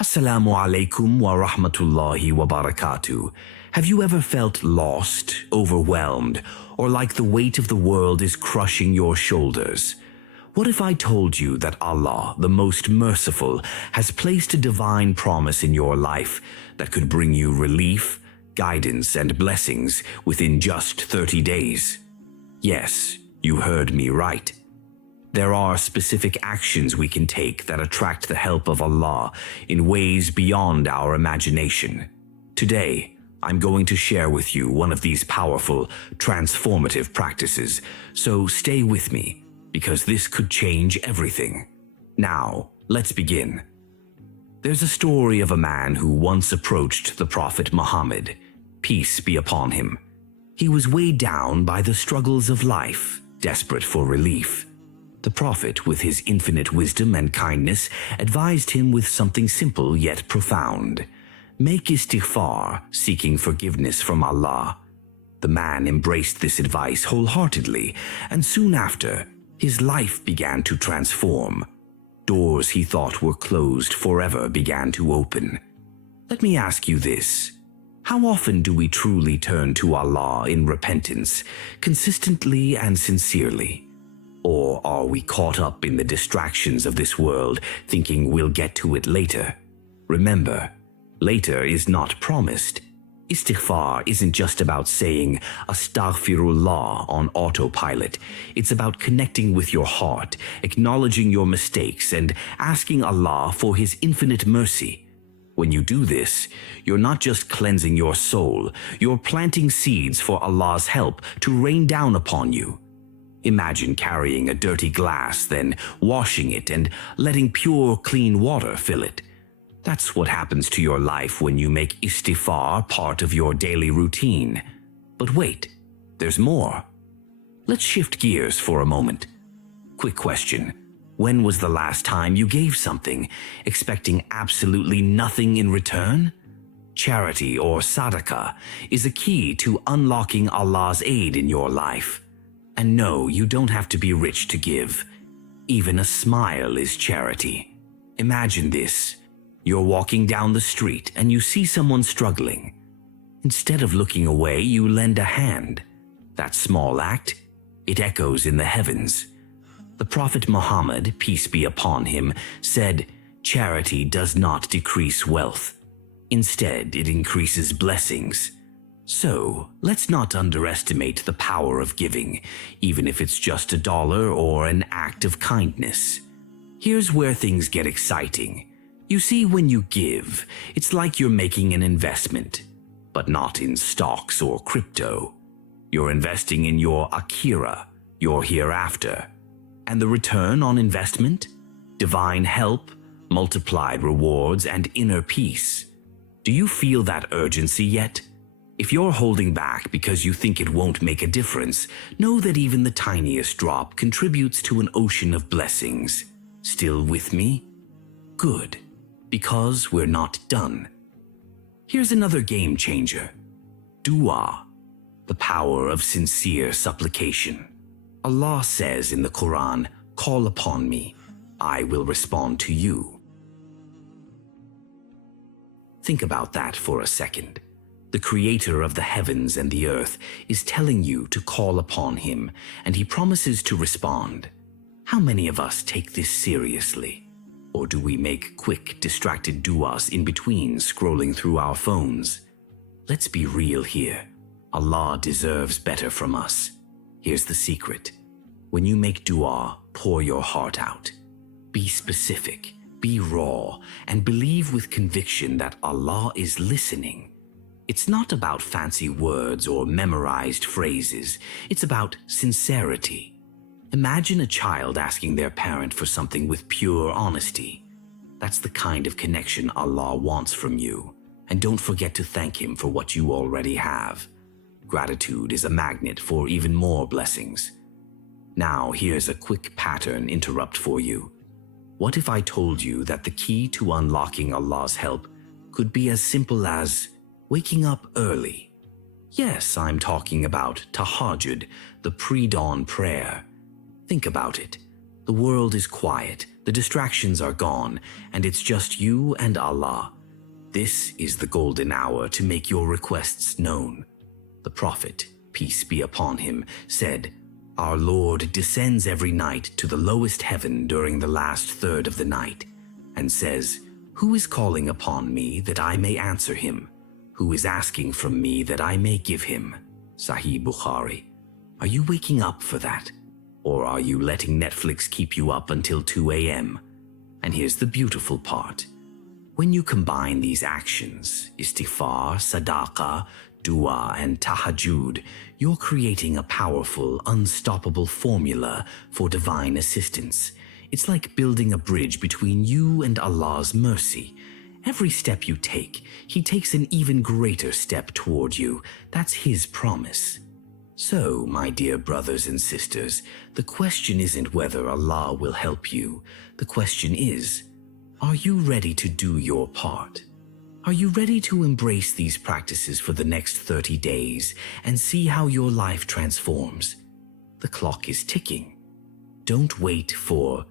Assalamu alaikum wa rahmatullahi wa barakatuh. Have you ever felt lost, overwhelmed, or like the weight of the world is crushing your shoulders? What if I told you that Allah, the most merciful, has placed a divine promise in your life that could bring you relief, guidance, and blessings within just 30 days? Yes, you heard me right. There are specific actions we can take that attract the help of Allah in ways beyond our imagination. Today, I'm going to share with you one of these powerful, transformative practices, so stay with me, because this could change everything. Now, let's begin. There's a story of a man who once approached the Prophet Muhammad, peace be upon him. He was weighed down by the struggles of life, desperate for relief. The Prophet, with his infinite wisdom and kindness, advised him with something simple yet profound. Make istighfar, seeking forgiveness from Allah. The man embraced this advice wholeheartedly, and soon after, his life began to transform. Doors he thought were closed forever began to open. Let me ask you this. How often do we truly turn to Allah in repentance, consistently and sincerely? Or are we caught up in the distractions of this world, thinking we'll get to it later? Remember, later is not promised. Istighfar isn't just about saying astaghfirullah on autopilot. It's about connecting with your heart, acknowledging your mistakes, and asking Allah for His infinite mercy. When you do this, you're not just cleansing your soul, you're planting seeds for Allah's help to rain down upon you. Imagine carrying a dirty glass, then washing it and letting pure, clean water fill it. That's what happens to your life when you make istighfar part of your daily routine. But wait, there's more. Let's shift gears for a moment. Quick question. When was the last time you gave something, expecting absolutely nothing in return? Charity or sadaqah is a key to unlocking Allah's aid in your life. And no, you don't have to be rich to give. Even a smile is charity. Imagine this. You're walking down the street and you see someone struggling. Instead of looking away, you lend a hand. That small act, it echoes in the heavens. The Prophet Muhammad, peace be upon him, said, "Charity does not decrease wealth. Instead, it increases blessings." So, let's not underestimate the power of giving, even if it's just $1 or an act of kindness. Here's where things get exciting. You see, when you give, it's like you're making an investment, but not in stocks or crypto. You're investing in your akhirah, your hereafter. And the return on investment? Divine help, multiplied rewards, and inner peace. Do you feel that urgency yet? If you're holding back because you think it won't make a difference, know that even the tiniest drop contributes to an ocean of blessings. Still with me? Good, because we're not done. Here's another game changer. Dawah, the power of sincere supplication. Allah says in the Quran, "Call upon me, I will respond to you." Think about that for a second. The Creator of the heavens and the earth is telling you to call upon Him, and He promises to respond. How many of us take this seriously? Or do we make quick, distracted du'as in between scrolling through our phones? Let's be real here. Allah deserves better from us. Here's the secret. When you make du'a, pour your heart out. Be specific, be raw, and believe with conviction that Allah is listening. It's not about fancy words or memorized phrases. It's about sincerity. Imagine a child asking their parent for something with pure honesty. That's the kind of connection Allah wants from you. And don't forget to thank Him for what you already have. Gratitude is a magnet for even more blessings. Now, here's a quick pattern interrupt for you. What if I told you that the key to unlocking Allah's help could be as simple as waking up early? Yes, I'm talking about tahajjud, the pre-dawn prayer. Think about it. The world is quiet, The distractions are gone, and it's just you and Allah. This is the golden hour to make your requests known. The Prophet, peace be upon him, said, "Our Lord descends every night to the lowest heaven during the last third of the night, and says, 'Who is calling upon me that I may answer him? Who is asking from me that I may give him?'" Sahih Bukhari. Are you waking up for that? Or are you letting Netflix keep you up until 2 a.m.? And here's the beautiful part. When you combine these actions, istighfar, sadaqah, dua, and tahajjud, you're creating a powerful, unstoppable formula for divine assistance. It's like building a bridge between you and Allah's mercy. Every step you take, He takes an even greater step toward you. That's His promise. So, my dear brothers and sisters, the question isn't whether Allah will help you. The question is, are you ready to do your part? Are you ready to embrace these practices for the next 30 days and see how your life transforms? The clock is ticking. Don't wait for